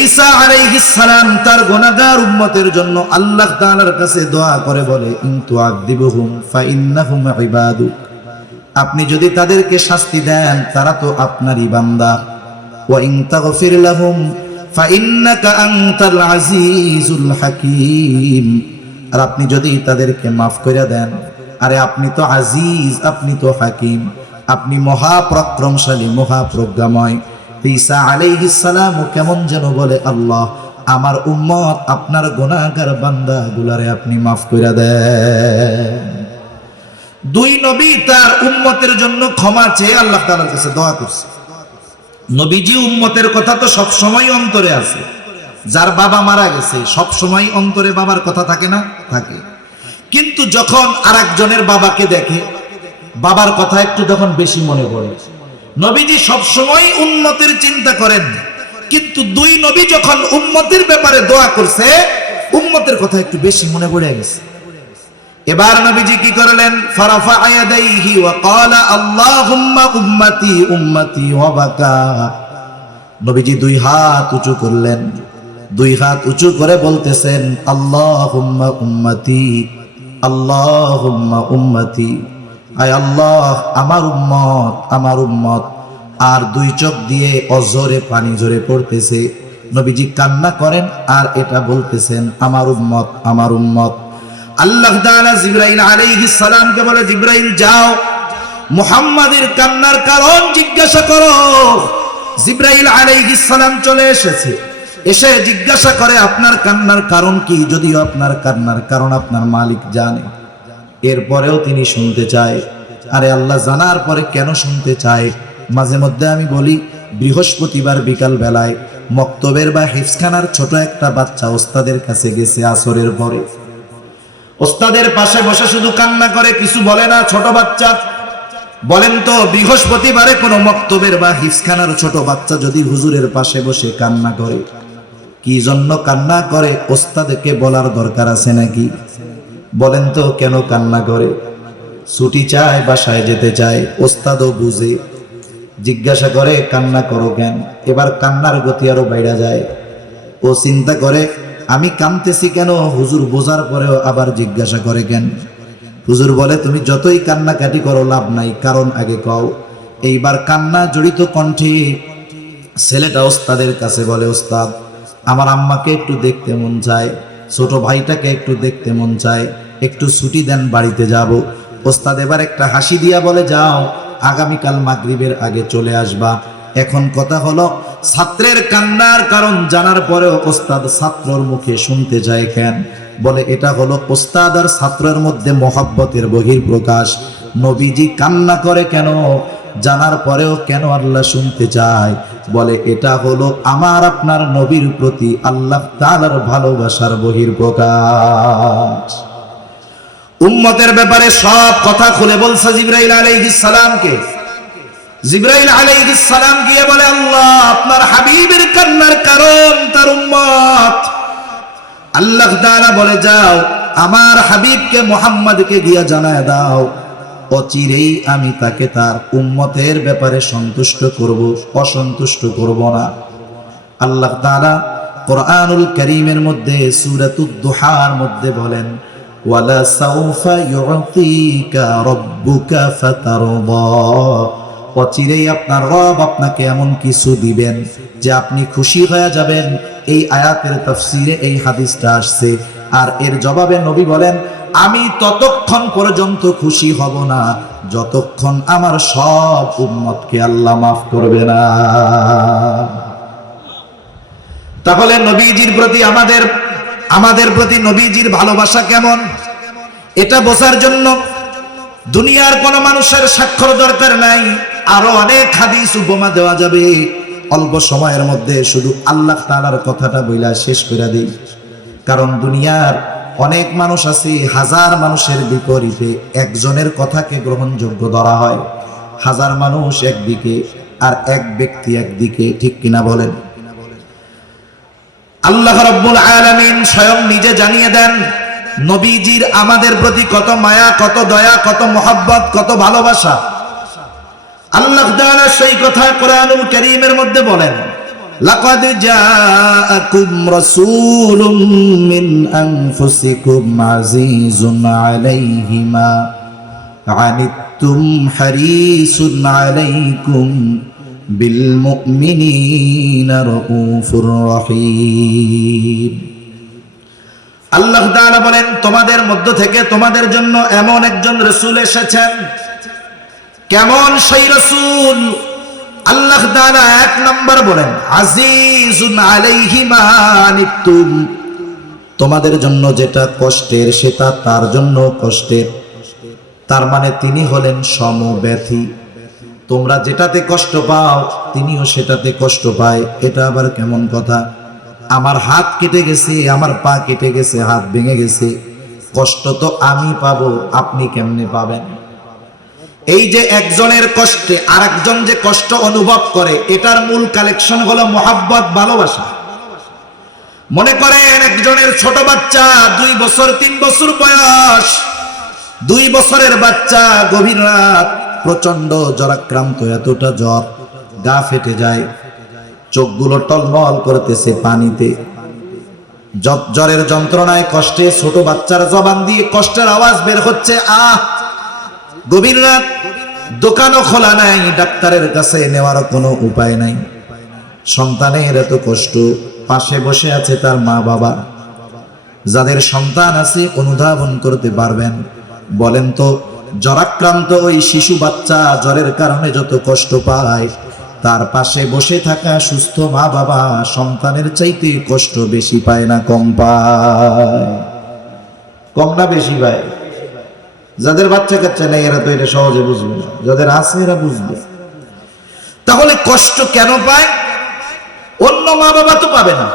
ঈসা আলাইহিস সালাম তার গুনাহগার উম্মতের জন্য আল্লাহ তাআলার কাছে দোয়া করে বলে, ইন তুআযিবুহুম ফাইন্নাহুম ইবাদুক, আপনি যদি তাদেরকে শাস্তি দেন তারা তো আপনারই বান্দা। ওয়া ইন তাগফির লাহুম ফাইন্নাকা আনতাল আজিজুল হাকীম, আর আপনি যদি তাদেরকে মাফ করে দেন, আরে আপনি তো আজিজ, আপনি তো হাকিম, আপনি মহাপরাক্রমশালী, মহাপ্রজ্ঞাময়। ঈসা আলাইহিস সালাম কেমন যেন বলে, আল্লাহ আমার উম্মত আপনার গুনাহগার বান্দাগুলারে আপনি মাফ করে দেন। দুই নবী তার উম্মতের জন্য ক্ষমা চেয়ে আল্লাহ তাআলার কাছে দোয়া করছে। নবীজি উম্মতের কথা তো সব সময় অন্তরে আছে। যার বাবা মারা গেছে সব সময় অন্তরে বাবার কথা থাকে না? থাকে। কিন্তু যখন আরেকজনের বাবাকে দেখে বাবার কথা একটু তখন বেশি মনে পড়ে। নবীজি সব সময় উম্মতের চিন্তা করেন, কিন্তু দুই নবী যখন উম্মতের ব্যাপারে দোয়া করছে উম্মতের কথা একটু বেশি মনে পড়ে গেছে। এবার নবীজি কি করলেন? ফারাফা ইয়াদাইহি ওয়া ক্বালা আল্লাহুম্মা উম্মতি উম্মতি ওয়া বাকা। নবীজি দুই হাত উঁচু করলেন, দুই হাত উঁচু করে বলতেছেন আল্লাহুম্মা উম্মতি, আল্লাহুম্মা উম্মতি, আয় আল্লাহ আমার উম্মত, আমার উম্মত। আর দুই চোখ দিয়ে অঝরে পানি ঝরে পড়তেছে। নবীজি কান্না করেন আর এটা বলতেছেন আমার উম্মত, আমার উম্মত। আল্লাহ তাআলা জিবরাইল আলাইহিস সালামকে বলে, জিবরাইল যাও মুহাম্মাদের কান্নার কারণ জিজ্ঞাসা করো। জিবরাইল আলাইহিস সালাম চলে এসেছে, এসে জিজ্ঞাসা করে আপনার কান্নার কারণ কি? যদিও আপনার কান্নার কারণ আপনার মালিক জানে, এরপরেও তিনি শুনতে চায়। আরে আল্লাহ জানার পরে কেন শুনতে চায়? মাঝে মধ্যে আমি বলি, বৃহস্পতিবার বিকাল বেলায় মক্তবের বা হিফজখানার ছোট একটা বাচ্চা ওস্তাদের কাছে গেছে আসরের পরে, ওস্তাদের পাশে বসে শুধু কান্না করে, কিছু বলে না। ছোট বাচ্চা, বলেন তো বৃহস্পতিবারে কোনো মক্তবের বা হিফজখানার ছোট বাচ্চা যদি হুজুরের পাশে বসে কান্না করে, কি জন্য কান্না করে ওস্তাদকে বলার দরকার আছে নাকি? বলেন তো কেন কান্না করে? ছুটি চায়, বাসায় যেতে চায়, ওস্তাদও বুঝে, জিজ্ঞাসা করে কান্না করো কেন? এবার কান্নার গতি আরো বাইরে যায়। ও চিন্তা করে আমি কাঁদতেছি কেন? হুজুর বোঝার পরেও আবার জিজ্ঞাসা করে কেন? হুজুর বলে তুমি যতই কান্নাকাটি করো লাভ নাই, কারণ আগে কও। এইবার কান্না জড়িত কণ্ঠে ছেলেটা ওস্তাদের কাছে বলে, ওস্তাদ আমার আম্মাকে একটু দেখতে মন চায়, ছোট ভাইটাকে একটু দেখতে মন চায়, একটু ছুটি দেন, বাড়িতে যাব। ওস্তাদ এবার একটা হাসি দিয়া বলে, যাও আগামীকাল মাগরিবের আগে চলে আসবা। এখন কথা হলো, ছাত্রের কান্নার কারণ জানার পরেও ওস্তাদ ছাত্রর মুখে শুনতে চায় কেন? বলে এটা হলো ওস্তাদ আর ছাত্রের মধ্যে মহব্বতের বহিঃপ্রকাশ। নবীজি কান্না করে কেন জানার পরেও কেন আল্লাহ শুনতে চায়? বলে এটা হলো আমার আপনার নবীর প্রতি আল্লাহ তাআলার ভালোবাসার বহিঃপ্রকাশ। উম্মতের ব্যাপারে সব কথা খুলে বলছে জিবরাইল আলাইহিস সালামকে। জিবরাইল আলাইহিস সালাম গিয়ে বলে, আল্লাহ আপনার হাবিবের কান্নার কারণ তার উম্মত। আল্লাহ তাআলা বলে, যাও আমার হাবিবকে মুহাম্মদকে গিয়া জানায় দাও, অচিরেই আমি তাকে তার উম্মতের ব্যাপারে সন্তুষ্ট করব, অসন্তুষ্ট করব না। আল্লাহ তাআলা কোরআনুল কারীমের মধ্যে সূরাতুদ দুহার মধ্যে বলেন, ওয়ালা সাউফা ইউতিকা রাব্বুকা ফাতারদা, অচিরেই আপনার রব আপনাকে এমন কিছু দিবেন যে আপনি খুশি হয়ে যাবেন। এই আয়াতের তাফসীরে এই হাদিসটা আসছে। আর এর জবাবে নবী বলেন, আমি ততক্ষণ পর্যন্ত খুশি হব না যতক্ষণ আমার সব উম্মতকে আল্লাহ মাফ করবে না। তাহলে নবীজির প্রতি আমাদের প্রতি নবীজির ভালোবাসা কেমন, এটা বোঝার জন্য দুনিয়ার কোন মানুষের স্বাক্ষর দরকার নাই। আরো অনেক হাদিস উপমা দেওয়া যাবে, অল্প সময়ের মধ্যে শুধু আল্লাহ তাআলার কথাটা বইলা শেষ করে দিই। কারণ দুনিয়ার অনেক মানুষ আছে, হাজার মানুষের বিপরীতে একজনের কথাকে গ্রহণযোগ্য ধরা হয়। হাজার মানুষ একদিকে আর এক ব্যক্তি একদিকে, ঠিক কিনা বলেন? আল্লাহ রাব্বুল আলামিন স্বয়ং নিজে জানিয়ে দেন নবীজির আমাদের প্রতি কত মায়া, কত দয়া, কত মহব্বত, কত ভালোবাসা। আল্লাহ তাআলা সেই কথা কোরআনুল কারীমের মধ্যে বলেন, লাকাদ জাআকুম রাসূলুম মিন আনফুসিকুম আজিজুন আলাইহি মা আনিতুম হারিসুন আলাইকুম বিল মুমিনিনা রাউফুর রহিম। আল্লাহ তাআলা বলেন, তোমাদের মধ্য থেকে তোমাদের জন্য এমন একজন রাসূল এসেছেন। কেমন সেই রাসূল? আল্লাহ তাআলা এক নাম্বার বলেন, আজিজুন আলাইহি মা আনিতুম, তোমাদের জন্য যেটা কষ্টের সেটা তার জন্য কষ্টের। তার মানে তিনি হলেন সমব্যথী। তোমরা যেটাতে কষ্ট পাও তিনিও সেটাতে কষ্ট পায়। এটা আবার কেমন কথা? আমার হাত কেটে গেছে, আমার পা কেটে গেছে, হাত ভেঙে গেছে, কষ্ট তো আমি পাবো, আপনি কেমনে পাবেন? এই যে একজনের কষ্টে আরেকজন যে কষ্ট অনুভব করে, এটার মূল কালেকশন হলো মহব্বত, ভালোবাসা। মনে করেন একজনের ছোট বাচ্চা 2 বছর 3 বছর বয়স, 2 বছরের বাচ্চা গভীর রাত প্রচন্ড জ্বরাক্রান্ত, এতটা জ্বর গা ফেটে যায়, চোখগুলো টলমল করতেছে পানিতে, জ্বরের যন্ত্রণায় কষ্টে ছোট বাচ্চার জবান দিয়ে কষ্টের আওয়াজ বের হচ্ছে। গভীর রাত, দোকানও খোলা নাই, ডাক্তারের কাছে নেওয়ার কোনো উপায় নাই। সন্তানের এত কষ্ট, পাশে বসে আছে তার মা বাবা। যাদের সন্তান আছে অনুধাবন করতে পারবেন, বলেন তো জ্বরাক্রান্ত ওই শিশু বাচ্চা জ্বরের কারণে যত কষ্ট পায়, তার পাশে বসে থাকা সুস্থ মা বাবা সন্তানের চাইতে কষ্ট বেশি পায় না কম পায়? কম না বেশি পায়? যাদের বাচ্চা কাচ্চা নেই এরা তো এটা সহজে বুঝবে না, যাদের আছে এরা বুঝবে। তাহলে কষ্ট কেন পায়? অন্য মা বাবা তো পাবে না,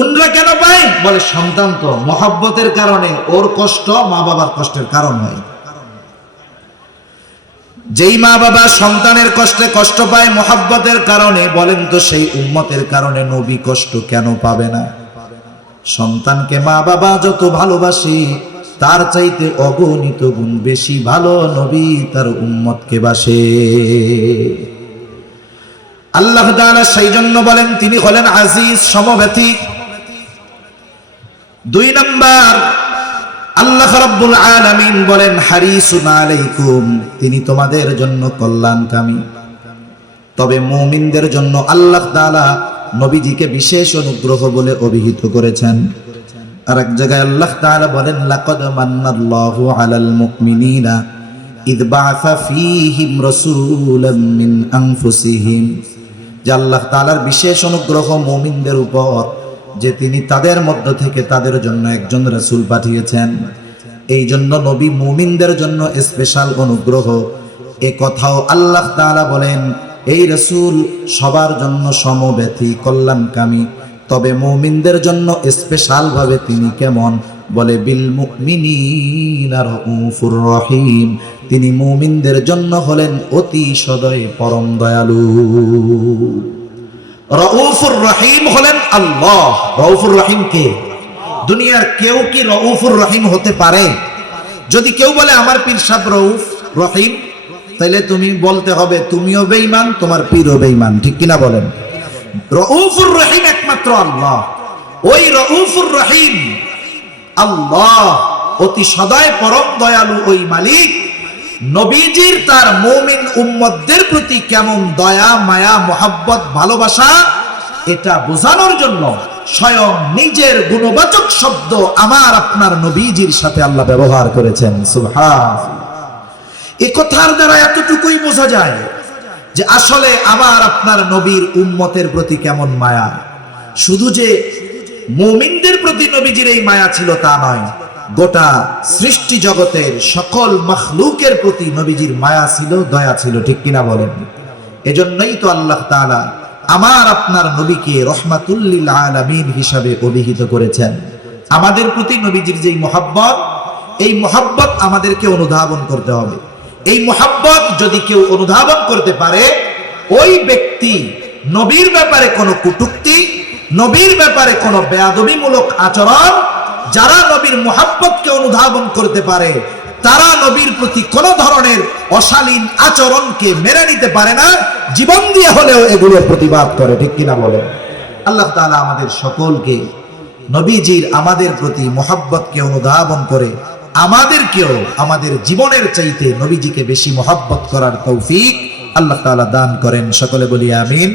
উনরা কেন পায়? বলে সন্তান তো মহব্বতের কারণে, ওর কষ্ট মা বাবার কষ্টের কারণ হয়। যেই মা বাবা সন্তানের কষ্টে কষ্ট পায় মহব্বতের কারণে, বলেন তো সেই উম্মতের কারণে নবী কষ্ট কেন পাবে না? সন্তানকে মা বাবা যত ভালোবাসে, তার চাইতে অগণিত গুণ বেশি ভালো নবী তার উম্মতকে বাসে। আল্লাহ তাআলা সেই জন্য বলেন তিনি হলেন আজিজ, সমব্যথী। 2 নাম্বার, আল্লাহ রাব্বুল আলামিন বলেন হারিসুন আলাইকুম, তিনি তোমাদের জন্য কল্যাণকামী। তবে মুমিনদের জন্য আল্লাহ তাআলা নবীজিকে বিশেষ অনুগ্রহ বলে অভিহিত করেছেন। আর এক জায়গায় আল্লাহ তাআলা বলেন লাকাদ মান্নাল্লাহু আলাল মুমিনিনা ইয বাআসা ফীহিম রাসূলাম মিন আনফুসিহিম, যে আল্লাহ তাআলার বিশেষ অনুগ্রহ মুমিনদের উপর, যে তিনি তাদের মধ্য থেকে তাদের জন্য একজন রাসূল পাঠিয়েছেন। এই জন্য নবী মুমিনদের জন্য স্পেশাল অনুগ্রহ। এ কথাও আল্লাহ তাআলা বলেন এই রাসূল সবার জন্য সমব্যথী, কল্যাণকামী। তবে মুমিনদের জন্য স্পেশাল ভাবে তিনি কেমন? বলে বিল মুমিনিনা রাউফুর রহিম, তিনি মুমিনদের জন্য হলেন অতি সদয় পরম দয়ালু। রাউফুর রহিম হলেন আল্লাহ। রাউফুর রহিম কে? দুনিয়ার কেউ কি রাউফুর রহিম হতে পারে? যদি কেউ বলে আমার পীর সাহেব রাউফ রহিম, তাহলে তুমি বলতে হবে তুমিও বেঈমান, তোমার পীরও বেঈমান, ঠিক কিনা বলেন? রাউফুর রহিম একমাত্র আল্লাহ। ওই রাউফুর রহিম আল্লাহ, অতি সদয় পরম দয়ালু ওই মালিক নবীজির তার মুমিন উম্মতদের প্রতি কেমন দয়া, মায়া, মোহাব্বত, ভালোবাসা, এটা বোঝানোর জন্য স্বয়ং নিজের গুণবাচক শব্দ আমার আপনার নবীজির সাথে আল্লাহ ব্যবহার করেছেন। সুবহানাল্লাহ। এই কথার দ্বারা এতটুকুই বোঝা যায় যে আসলে আমার আপনার নবীর উম্মতের প্রতি কেমন মায়া। শুধু যে মুমিনদের প্রতি নবীজির এই মায়া ছিল তা নয়, গোটা সৃষ্টি জগতের সকল মাখলুকের প্রতি নবীজির মায়া ছিল, দয়া ছিল, ঠিক কিনা বলেন? এজন্যই তো আল্লাহ তাআলা আমার আপনার নবীকে রহমাতুল লিল আলামিন হিসাবে অভিহিত করেছেন। আমাদের প্রতি নবীজির যেই মহব্বত, এই মহব্বত আমাদেরকে অনুধাবন করতে হবে। এই মহব্বত যদি কেউ অনুধাবন করতে পারে, ওই ব্যক্তি নবীর ব্যাপারে কোনো কটূক্তি, নবীর ব্যাপারে কোনো বেয়াদবিমূলক আচরণ, যারা নবীর মহব্বতকে অনুধাবন করতে পারে, তারা নবীর প্রতি কোন ধরনের অশালীন আচরণকে মেনে নিতে পারে না, জীবন দিয়ে হলেও এগুলোর প্রতিবাদ করে, ঠিক কিনা বলেন? আল্লাহ তাআলা আমাদের সকলকে নবীজির আমাদের প্রতি মহব্বতকে অনুধাবন করে আমাদেরকেও আমাদের জীবনের চাইতে নবীজিকে বেশি মহব্বত করার তৌফিক আল্লাহ তাআলা দান করেন। সকলে বলি আমিন।